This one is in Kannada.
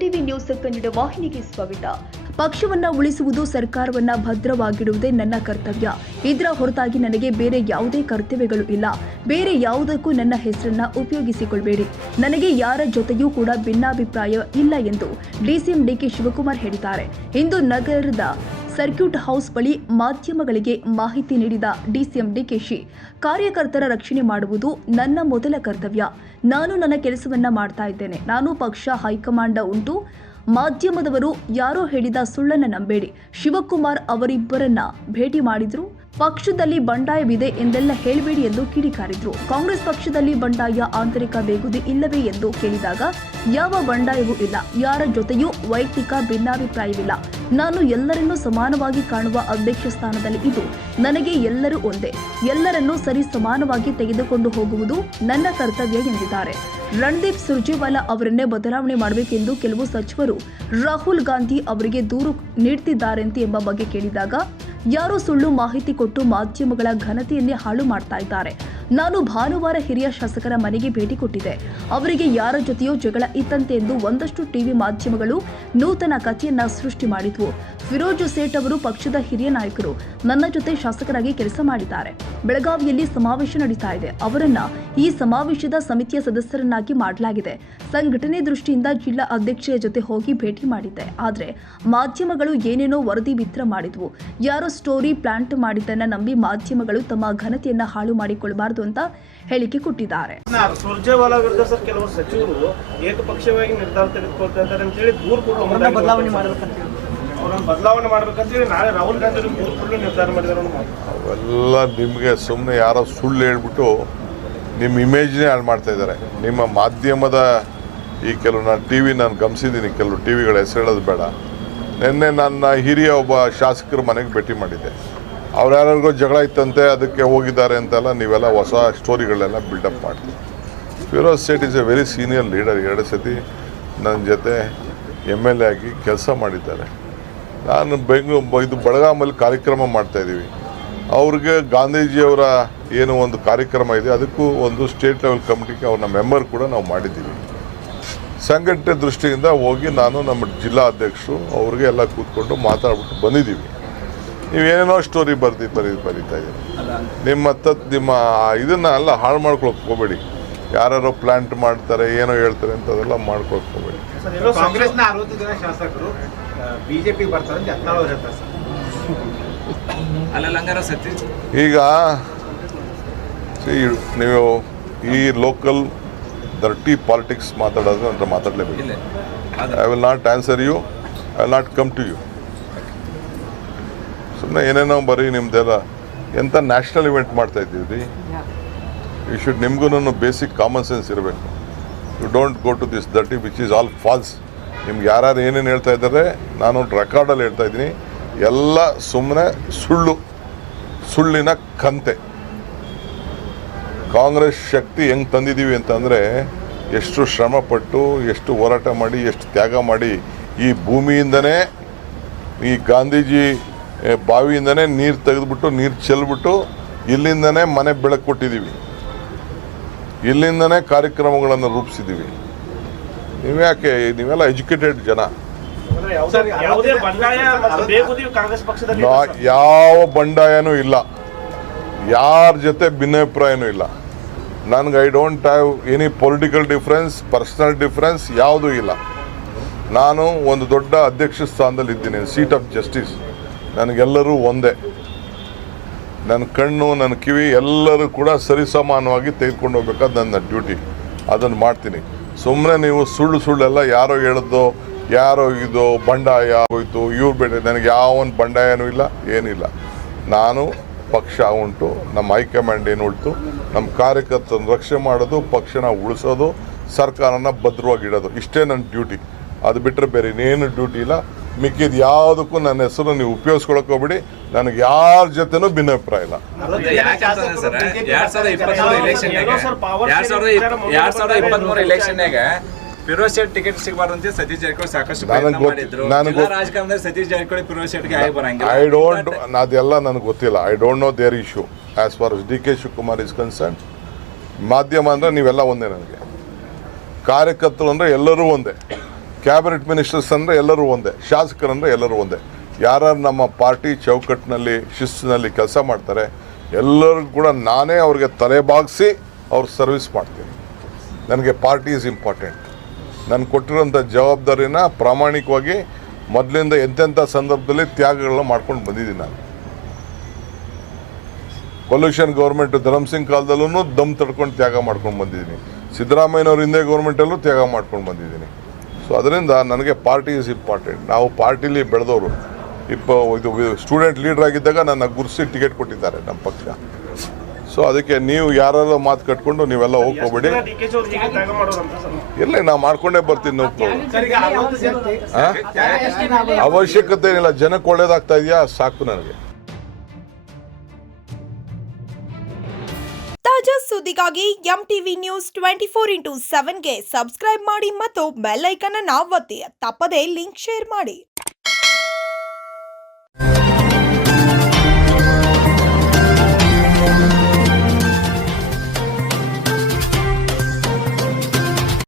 ಟಿವಿ ನ್ಯೂಸ್ ಕನ್ನಡ ವಾಹಿನಿಗೆ ಸ್ವಾಗತ. ಪಕ್ಷವನ್ನ ಉಳಿಸುವುದು ಸರ್ಕಾರವನ್ನ ಭದ್ರವಾಗಿಡುವುದೇ ನನ್ನ ಕರ್ತವ್ಯ. ಇದರ ಹೊರತಾಗಿ ನನಗೆ ಬೇರೆ ಯಾವುದೇ ಕರ್ತವ್ಯಗಳು ಇಲ್ಲ. ಬೇರೆ ಯಾವುದಕ್ಕೂ ನನ್ನ ಹೆಸರನ್ನ ಉಪಯೋಗಿಸಿಕೊಳ್ಬೇಡಿ. ನನಗೆ ಯಾರ ಜೊತೆಯೂ ಕೂಡ ಭಿನ್ನಾಭಿಪ್ರಾಯ ಇಲ್ಲ ಎಂದು ಡಿಸಿಎಂ ಡಿಕೆ ಶಿವಕುಮಾರ್ ಹೇಳಿದ್ದಾರೆ. ಇಂದು ನಗರದ ಸರ್ಕ್ಯೂಟ್ ಹೌಸ್ ಬಳಿ ಮಾಧ್ಯಮಗಳಿಗೆ ಮಾಹಿತಿ ನೀಡಿದ ಡಿಸಿಎಂ ಡಿಕೆಶಿ, ಕಾರ್ಯಕರ್ತರ ರಕ್ಷಣೆ ಮಾಡುವುದು ನನ್ನ ಮೊದಲ ಕರ್ತವ್ಯ. ನಾನು ನನ್ನ ಕೆಲಸವನ್ನ ಮಾಡ್ತಾ ಇದ್ದೇನೆ. ನಾನು ಪಕ್ಷ, ಹೈಕಮಾಂಡ್ ಉಂಟು. ಮಾಧ್ಯಮದವರು ಯಾರೋ ಹೇಳಿದ ಸುಳ್ಳನ್ನ ನಂಬೇಡಿ. ಶಿವಕುಮಾರ್ ಅವರಿಬ್ಬರನ್ನ ಭೇಟಿ ಮಾಡಿದ್ರು. ಪಕ್ಷದಲ್ಲಿ ಬಂಡಾಯವಿದೆ ಎಂದೆಲ್ಲ ಹೇಳಬೇಡಿ ಎಂದು ಕಿಡಿಕಾರಿದ್ರು. ಕಾಂಗ್ರೆಸ್ ಪಕ್ಷದಲ್ಲಿ ಬಂಡಾಯ ಆಂತರಿಕ ಬೇಗುದಿ ಇಲ್ಲವೇ ಎಂದು ಕೇಳಿದಾಗ, ಯಾವ ಬಂಡಾಯವೂ ಇಲ್ಲ. ಯಾರ ಜೊತೆಯೂ ವೈಯಕ್ತಿಕ ಭಿನ್ನಾಭಿಪ್ರಾಯವಿಲ್ಲ. ನಾನು ಎಲ್ಲರನ್ನೂ ಸಮಾನವಾಗಿ ಕಾಣುವ ಅಧ್ಯಕ್ಷ ಸ್ಥಾನದಲ್ಲಿ ಇದು ನನಗೆ ಎಲ್ಲರೂ ಒಂದೇ. ಎಲ್ಲರನ್ನೂ ಸರಿ ಸಮಾನವಾಗಿ ತೆಗೆದುಕೊಂಡು ಹೋಗುವುದು ನನ್ನ ಕರ್ತವ್ಯ ಎಂದಿದ್ದಾರೆ. ರಣದೀಪ್ ಸುರ್ಜೇವಾಲಾ ಅವರನ್ನೇ ಬದಲಾವಣೆ ಮಾಡಬೇಕೆಂದು ಕೆಲವು ಸಚಿವರು ರಾಹುಲ್ ಗಾಂಧಿ ಅವರಿಗೆ ದೂರು ನೀಡ್ತಿದ್ದಾರಂತೆ ಎಂಬ ಬಗ್ಗೆ ಕೇಳಿದಾಗ, ಯಾರು ಸುಳ್ಳು ಮಾಹಿತಿ ಕೊಟ್ಟು ಮಾಧ್ಯಮಗಳ ಘನತೆಯನ್ನೇ ಹಾಳು ಮಾಡ್ತಾ ಇದ್ದಾರೆ. ನಾನು ಭಾನುವಾರ ಹಿರಿಯ ಶಾಸಕರ ಮನೆಗೆ ಭೇಟಿ ಕೊಟ್ಟಿದೆ ಅವರಿಗೆ ಯಾರ ಜೊತೆಯೋ ಜಗಳ ಇತ್ತಂತೆ ಎಂದು ಒಂದಷ್ಟು ಟಿವಿ ಮಾಧ್ಯಮಗಳು ನೂತನ ಕಥೆಯನ್ನ ಸೃಷ್ಟಿ ಮಾಡಿದ್ವು. ಫಿರೋಜ್ ಸೇಠ್ ಅವರು ಪಕ್ಷದ ಹಿರಿಯ ನಾಯಕರು. ನನ್ನ ಜೊತೆ ಶಾಸಕರಾಗಿ ಕೆಲಸ ಮಾಡಿದ್ದಾರೆ. ಬೆಳಗಾವಿಯಲ್ಲಿ ಸಮಾವೇಶ ನಡೀತಾ ಇದೆ. ಅವರನ್ನ ಈ ಸಮಾವೇಶದ ಸಮಿತಿಯ ಸದಸ್ಯರನ್ನಾಗಿ ಮಾಡಲಾಗಿದೆ. ಸಂಘಟನೆ ದೃಷ್ಟಿಯಿಂದ ಜಿಲ್ಲಾ ಅಧ್ಯಕ್ಷೆಯ ಜೊತೆ ಹೋಗಿ ಭೇಟಿ ಮಾಡಿದ್ದೆ. ಆದರೆ ಮಾಧ್ಯಮಗಳು ಏನೇನೋ ವರದಿ ಬಿತ್ತರ ಮಾಡಿದ್ವು. ಯಾರೋ ಸ್ಟೋರಿ ಪ್ಲಾಂಟ್ ಮಾಡಿದ್ದನ್ನ ನಂಬಿ ಮಾಧ್ಯಮಗಳು ತಮ್ಮ ಘನತೆಯನ್ನ ಹಾಳು ಮಾಡಿಕೊಳ್ಳಬಾರದು ಅಂತ ಹೇಳಿಕೆ ಕೊಟ್ಟಿದ್ದಾರೆ. ಸುರ್ಜೇವಾಲಾ ವಿರುದ್ಧ ಸರ್ ಕೆಲವರು ಸಚಿವರು ಏಕಪಕ್ಷವಾಗಿ ನಿರ್ಧಾರ ತೆಗೆದುಕೊಳ್ತಾ ಇದ್ದಾರೆ ಅಂತ ಹೇಳಿ ದೂರು ಅವ್ರನ್ನ ಬದಲಾವಣೆ ಮಾಡ್ಬೇಕಂತ ಹೇಳಿ. ಬದಲಾವಣೆ ಮಾಡ್ಬೇಕಂತ ಹೇಳಿ ನಾಳೆ ರಾಹುಲ್ ಗಾಂಧಿ ನಿರ್ಧಾರ ಮಾಡಿದಾರೆ ಅವೆಲ್ಲ ನಿಮಗೆ ಸುಮ್ಮನೆ ಯಾರೋ ಸುಳ್ಳು ಹೇಳ್ಬಿಟ್ಟು ನಿಮ್ಮ ಇಮೇಜ್ನೇ ಹಾಳು ಮಾಡ್ತಾ ಇದ್ದಾರೆ. ನಿಮ್ಮ ಮಾಧ್ಯಮದ ಈ ಕೆಲವು ನಾನು ಟಿ ವಿ ನಾನು ಗಮನಿಸಿದ್ದೀನಿ, ಕೆಲವು ಟಿ ವಿಗಳ ಹೆಸರು ಬೇಡ. ನಿನ್ನೆ ನನ್ನ ಹಿರಿಯ ಒಬ್ಬ ಶಾಸಕರು ಮನೆಗೆ ಭೇಟಿ ಮಾಡಿದ್ದೆ. ಅವ್ರು ಯಾರ್ಯಾರಿಗೋ ಜಗಳ ಇತ್ತಂತೆ, ಅದಕ್ಕೆ ಹೋಗಿದ್ದಾರೆ ಅಂತೆಲ್ಲ ನೀವೆಲ್ಲ ಹೊಸ ಸ್ಟೋರಿಗಳೆಲ್ಲ ಬಿಲ್ಡಪ್ ಮಾಡ್ತೀವಿ Feroz Sait is a very senior leader ಎರಡು ಸತಿ ನನ್ನ ಜೊತೆ ಎಂ ಎಲ್ ಎ ಆಗಿ ಕೆಲಸ ಮಾಡಿದ್ದಾರೆ. ನಾನು ಬೆಂಗಳೂರು, ಇದು ಬೆಳಗಾಮಲ್ಲಿ ಕಾರ್ಯಕ್ರಮ ಮಾಡ್ತಾ ಇದ್ದೀವಿ. ಅವ್ರಿಗೆ ಗಾಂಧೀಜಿಯವರ ಏನು ಒಂದು ಕಾರ್ಯಕ್ರಮ ಇದೆ, ಅದಕ್ಕೂ ಒಂದು ಸ್ಟೇಟ್ ಲೆವೆಲ್ ಕಮಿಟಿಗೆ ಅವ್ರನ್ನ ಮೆಂಬರ್ ಕೂಡ ನಾವು ಮಾಡಿದ್ದೀವಿ. ಸಂಘಟನೆ ದೃಷ್ಟಿಯಿಂದ ಹೋಗಿ ನಾನು ನಮ್ಮ ಜಿಲ್ಲಾ ಅಧ್ಯಕ್ಷರು ಅವ್ರಿಗೆ ಎಲ್ಲ ಕೂತ್ಕೊಂಡು ಮಾತಾಡ್ಬಿಟ್ಟು ಬಂದಿದ್ದೀವಿ. ನೀವೇನೇನೋ ಸ್ಟೋರಿ ಬರ್ದಿ, ಬರೀ, ಬರೀತಾ ಇದ್ದೀರಿ. ನಿಮ್ಮ ತತ್, ನಿಮ್ಮ ಇದನ್ನ ಎಲ್ಲ ಹಾಳು ಮಾಡ್ಕೊಳಕ್ ಹೋಗ್ಬೇಡಿ. ಯಾರು ಪ್ಲಾಂಟ್ ಮಾಡ್ತಾರೆ, ಏನೋ ಹೇಳ್ತಾರೆ ಅಂತ ಅದೆಲ್ಲ ಮಾಡ್ಕೊಳಕ್ ಹೋಗ್ಬೇಡಿ. ಈಗ ನೀವು ಈ ಲೋಕಲ್ ದರ್ಟಿ ಪಾಲಿಟಿಕ್ಸ್ ಮಾತಾಡೋದು ಅಂತ ಮಾತಾಡಲೇಬೇಕು. I will not answer you I will not come to you ಸುಮ್ಮನೆ ಏನೇನೋ ಬರೀ ನಿಮ್ದೆಲ್ಲ ಎಂಥ ನ್ಯಾಷನಲ್ ಇವೆಂಟ್ ಮಾಡ್ತಾ ಇದ್ದೀವಿ ರೀ ಯು ಶುಡ್ ನಿಮ್ಗೂ ಬೇಸಿಕ್ ಕಾಮನ್ ಸೆನ್ಸ್ ಇರಬೇಕು. You don't go to this dirty which is all false ನಿಮ್ಗೆ ಯಾರ್ಯಾರು ಏನೇನು ಹೇಳ್ತಾ ಇದ್ದಾರೆ ನಾನು ರೆಕಾರ್ಡಲ್ಲಿ ಹೇಳ್ತಾ ಇದ್ದೀನಿ. ಎಲ್ಲ ಸುಮ್ಮನೆ ಸುಳ್ಳು, ಸುಳ್ಳಿನ ಕಂತೆ. ಕಾಂಗ್ರೆಸ್ ಶಕ್ತಿ ಹೆಂಗೆ ತಂದಿದ್ದೀವಿ ಅಂತಂದರೆ ಎಷ್ಟು ಶ್ರಮಪಟ್ಟು, ಎಷ್ಟು ಹೋರಾಟ ಮಾಡಿ, ಎಷ್ಟು ತ್ಯಾಗ ಮಾಡಿ ಈ ಭೂಮಿಯಿಂದನೇ, ಈ ಗಾಂಧೀಜಿ ಬಾವಿಯಿಂದನೇ ನೀರು ತೆಗೆದ್ಬಿಟ್ಟು, ನೀರು ಚೆಲ್ಬಿಟ್ಟು ಇಲ್ಲಿಂದನೇ ಮನೆ ಬೆಳಕು ಕೊಟ್ಟಿದ್ದೀವಿ ಇಲ್ಲಿಂದನೇ ಕಾರ್ಯಕ್ರಮಗಳನ್ನು ರೂಪಿಸಿದ್ದೀವಿ ನೀವ್ಯಾಕೆ, ನೀವೆಲ್ಲ ಎಜುಕೇಟೆಡ್ ಜನ? ಯಾವ ಬಂಡಾಯನೂ ಇಲ್ಲ. ಯಾರ ಜೊತೆ ಭಿನ್ನಾಭಿಪ್ರಾಯನೂ ಇಲ್ಲ. ನನಗೆ I don't have any political difference personal difference ಯಾವುದೂ ಇಲ್ಲ. ನಾನು ಒಂದು ದೊಡ್ಡ ಅಧ್ಯಕ್ಷ ಸ್ಥಾನದಲ್ಲಿ ಇದ್ದೀನಿ ಸೀಟ್ ಆಫ್ ಜಸ್ಟಿಸ್ ನನಗೆಲ್ಲರೂ ಒಂದೇ. ನನ್ನ ಕಣ್ಣು ನನ್ನ ಕಿವಿ ಎಲ್ಲರೂ ಕೂಡ ಸರಿಸಮಾನವಾಗಿ ತೆಗೆದುಕೊಂಡು ಹೋಗ್ಬೇಕಾದ ನನ್ನ ಡ್ಯೂಟಿ ಅದನ್ನು ಮಾಡ್ತೀನಿ. ಸುಮ್ಮನೆ ನೀವು ಸುಳ್ಳು ಸುಳ್ಳೆಲ್ಲ ಯಾರೋ ಹೇಳಿದ್ದು ಯಾರೋ ಇದು ಬಂಡಾಯ ಹೋಯ್ತು ಇವ್ರು ಬೇಡ ನನಗೆ ಯಾವೊಂದು ಬಂಡಾಯನೂ ಇಲ್ಲ ಏನಿಲ್ಲ. ನಾನು ಪಕ್ಷ ಉಂಟು ನಮ್ಮ ಹೈಕಮಾಂಡ್ ಏನು ಉಳ್ತು ನಮ್ಮ ಕಾರ್ಯಕರ್ತನ ರಕ್ಷಣೆ ಮಾಡೋದು ಪಕ್ಷನ ಉಳಿಸೋದು ಸರ್ಕಾರನ ಭದ್ರವಾಗಿಡೋದು ಇಷ್ಟೇ ನನ್ನ ಡ್ಯೂಟಿ. ಅದು ಬಿಟ್ಟರೆ ಬೇರೆ ಇನ್ನೇನು ಡ್ಯೂಟಿ ಇಲ್ಲ. ಮಿಕ್ಕಿದ ಯಾವುದಕ್ಕೂ ನನ್ನ ಹೆಸರು ನೀವು ಉಪಯೋಗಿಸ್ಕೊಳಕ್ ಹೋಗ್ಬಿಡಿ. ನನಗೆ ಯಾರ ಜೊತೆನೂ ಭಿನ್ನಾಭಿಪ್ರಾಯ ಇಲ್ಲ. ಎರಡ್ ಸಾವಿರದ ಇಪ್ಪತ್ಮೂರು power ಎರಡ್ ಸಾವಿರದ ಇಪ್ಪತ್ಮೂರು ಫಿರೋಜ್ ಶೆಟ್ ಟಿಕೆಟ್ ಸಿಗಬಾರ್ದಂತೆ ಸತೀಶ್ ಜಾರಕಿಹೊಳಿ ಸಾಕಷ್ಟು ನನಗ್ ಪ್ರಯತ್ನ ಗೊತ್ತು- ಮಾಡಿದ್ರು. ನನಗ್ ಜಿಲ್ಲಾ ಗೊತ್ತು. ರಾಜಕಾರಣದಲ್ಲಿ ಸತೀಶ್ ಜಾರಕಿಹೊಳಿ ಫಿರೋಜ್ ಶೆಟ್ಗೆ ಆಗಿ ಬರಂಗಿಲ್ಲ. ಐ ಡೋಂಟ್ ಅದೆಲ್ಲ ನನಗೆ ಗೊತ್ತಿಲ್ಲ. I don't know there issue as far D K Shivakumar is concern ಮಾಧ್ಯಮ ಅಂದರೆ ನೀವೆಲ್ಲ ಒಂದೇ ನನಗೆ. ಕಾರ್ಯಕರ್ತರು ಅಂದರೆ ಎಲ್ಲರೂ ಒಂದೇ. ಕ್ಯಾಬಿನೆಟ್ ಮಿನಿಸ್ಟರ್ಸ್ ಅಂದರೆ ಎಲ್ಲರೂ ಒಂದೇ. ಶಾಸಕರಂದ್ರೆ ಎಲ್ಲರೂ ಒಂದೇ. ಯಾರು ನಮ್ಮ ಪಾರ್ಟಿ ಚೌಕಟ್ಟಿನಲ್ಲಿ ಶಿಸ್ತಿನಲ್ಲಿ ಕೆಲಸ ಮಾಡ್ತಾರೆ ಎಲ್ಲರಿಗೂ ಕೂಡ ನಾನೇ ಅವ್ರಿಗೆ ತಲೆ ಬಾಗಿಸಿ ಅವ್ರ ಸರ್ವಿಸ್ ಮಾಡ್ತೀನಿ. ನನಗೆ ಪಾರ್ಟಿ ಈಸ್ ಇಂಪಾರ್ಟೆಂಟ್ ನಾನು ಕೊಟ್ಟಿರೋಂಥ ಜವಾಬ್ದಾರಿನ ಪ್ರಾಮಾಣಿಕವಾಗಿ ಮೊದಲಿಂದ ಎಂತೆಂಥ ಸಂದರ್ಭದಲ್ಲಿ ತ್ಯಾಗಗಳನ್ನ ಮಾಡ್ಕೊಂಡು ಬಂದಿದ್ದೀನಿ ನಾನು. ಪೊಲ್ಯೂಷನ್ ಗೌರ್ಮೆಂಟ್ ಧರ್ಮಸಿಂಗ್ ಕಾಲದಲ್ಲೂ ದಮ್ ತಡ್ಕೊಂಡು ತ್ಯಾಗ ಮಾಡ್ಕೊಂಡು ಬಂದಿದ್ದೀನಿ. ಸಿದ್ದರಾಮಯ್ಯನವ್ರ ಹಿಂದೆ ಗೌರ್ಮೆಂಟಲ್ಲೂ ತ್ಯಾಗ ಮಾಡ್ಕೊಂಡು ಬಂದಿದ್ದೀನಿ. ಸೊ ಅದರಿಂದ ನನಗೆ ಪಾರ್ಟಿ ಇಸ್ ಇಂಪಾರ್ಟೆಂಟ್ ನಾವು ಪಾರ್ಟಿಲಿ ಬೆಳೆದವರು. ಇಪ್ಪ, ಇದು ಸ್ಟೂಡೆಂಟ್ ಲೀಡರ್ ಆಗಿದ್ದಾಗ ನನ್ನ ಗುರುಸಿ ಟಿಕೆಟ್ ಕೊಟ್ಟಿದ್ದಾರೆ ನಮ್ಮ ಪಕ್ಷ. ಸೊ ಅದಕ್ಕೆ ನೀವು ಯಾರು ಮಾತು ಕಟ್ಕೊಂಡು ನೀವೆಲ್ಲ ಹೋಗ್ಕೋಬೇಡಿ. ಇಲ್ಲ ನಾ ಮಾಡ್ಕೊಂಡೇ ಬರ್ತೀನಿ ನಾವು? ಅವಶ್ಯಕತೆ ಏನಿಲ್ಲ ಜನಕ್ಕೆ ಒಳ್ಳೇದಾಗ್ತಾ ಇದೆಯಾ? ಸಾಕು ನನಗೆ. ತಾಜಾ ಸುದ್ದಿಗಾಗಿ M TV news twenty four into ಸೆವೆನ್ಗೆ subscribe ಮಾಡಿ ಮತ್ತು ಬೆಲ್ ಐಕನ್ ಅನ್ನು ಒತ್ತಿ. ತಪ್ಪದೇ ಲಿಂಕ್ ಶೇರ್ ಮಾಡಿ.